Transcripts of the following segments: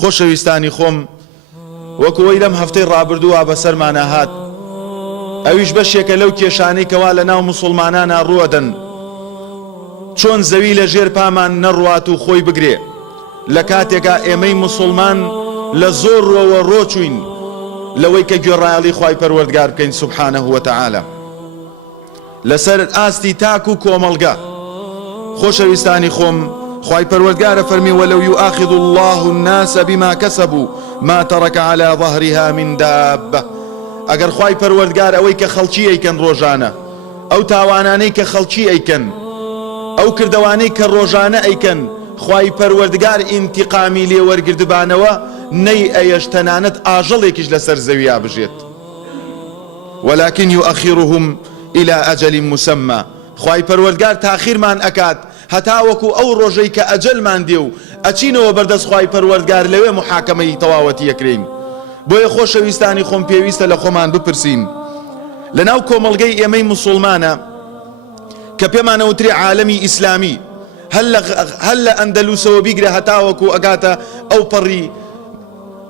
خۆشەویستانی خۆم، وەکوەی لەم هەفتەی ڕابردووە بەسەرمانە هات، ئەویش بەشێکە لەو کێشانەی کەوا لە ناو موسڵمانانە ڕوەدەن، چۆن زەوی لە ژێر پامان نەڕوات و خۆی بگرێ لە کاتێکا ئێمەی موسڵمان لە زۆر ڕۆوە ڕۆچوین لەوەی کە گوێڕایەڵی خوای پەروەردگار بکەین سوبحانەه وتەعالە لەسەر ئاستی تاک و کۆمەڵگە. خۆشەویستانی خۆم، خوای پەروەردگارە فەرمی وەلەو یوئاخذ الله الناس بما كسبوا ما ترك على ظهرها من دابة. ئەگەر خوای پەروەردگار ئەوەی کە خەڵکی ئەیکەن ڕۆژانە، ئەو تاوانانەی کە خەڵکی ئەیکەن، ئەو کردەوانەی کە ڕۆژانە ئەیکەن، خوای پەروەردگار ئینتیقامی لێ وەرگردبانەوە نەی ئەیەش تەنانەت ئاژەڵێکیش لەسەر زەویا بژێت. ولكن يؤخرهم إلى أجل مسمى. خوای پەروەردگار تاخیرمان ئەکات هەتا وەکو ئەو ڕۆژەی کە ئەجەلمان دێ و ئەچینەوە بەردەست خوای پەروەردگار لەوێ محاکەمەی تەواوەتی یەکرین. بۆیە خۆشەویستانی خۆم پێویستە لە خۆمان بپرسین لەناو کۆمەڵگەی ئێمەی موسڵمانە کە پێمانەوتری عالەمی ئیسلامی هەل لە ئەندەلوسەوە بیگرە هەتا وەکو ئەگاتە ئەو پەڕی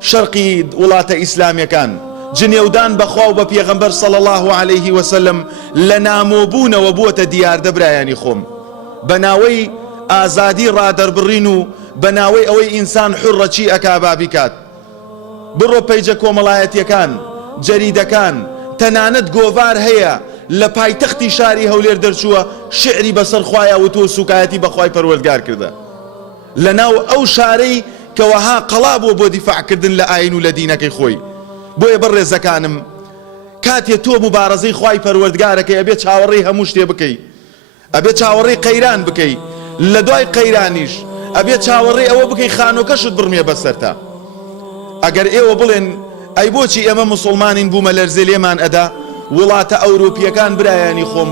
شەرقی وڵاتە ئیسلامیەکان، جنێودان بەخوا و بە پێغەمبەر صلی الله عليه وسلم لە نامۆبوونەوە بووەتە دیاردە برایانی خۆم، بە ناوەی ئازادی ڕادەربڕین و بە ناوەی ئەوەی ئینسان حوڕە چی ئەکا با بیکات. بڕۆ پەیجە کۆمەڵایەتیەکان، جەریدەکان، تەنانەت گۆڤار هەیە لە پایتەختی شاری هەولێر دەرچووە شعری بەسەر خوایە و تۆ سوکایەتی بەخوای پەروەردگار کردە لە ناو ئەو شارەی کەوەها قەڵابووە بۆ دیفاعکردن لە ئاین و لە دینەکەی خۆی. بۆیە بەڕێزەکانم، کاتێ تۆ مبارەزەی خوای پەروەردگارەکەی ئەبێت چاوەڕێی هەموو شتێ بکەی، ئەبێت چاوەڕێی قەیران بکەی، لە دوای قەیرانیش ئەبێت چاوەڕێی ئەوە بکەی خانۆکەشت بڕمێ بەسەرتا. ئەگەر ئێوە بڵێن ئەی بۆچی ئێمە موسڵمانین بوومە لەرزێ لێمان ئەدا، وڵاتە ئەوروپیەکان برایانی خۆم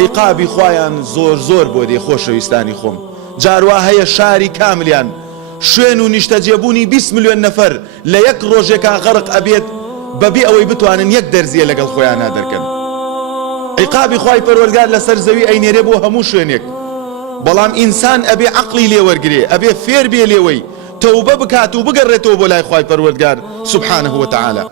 عیقابی خوایان زۆر زۆر بۆ دێ. خۆشەویستانی خۆم، جاروا هەیە شاری کاملیان شوێن و نیشتەجێبوونی 20 ملیۆن نەفەر لە یەک ڕۆژێکا غەرق ئەبێت بەبێ ئەوەی بتوانن یەک دەرزیە لەگەڵ خۆیان نادەرکەن. عیقابی خوای پەروەردگار لەسەر زەوی ئەینێرێ بۆ هەموو شوێنێک، بەڵام ئینسان ئەبێ عەقلی لێ وەرگرێ، ئەبێ فێر بێ لێوەی تەوبە بکات و بگەڕێتەوە بۆ لای خوای پەروەردگار سوبحانەه وتەعالە.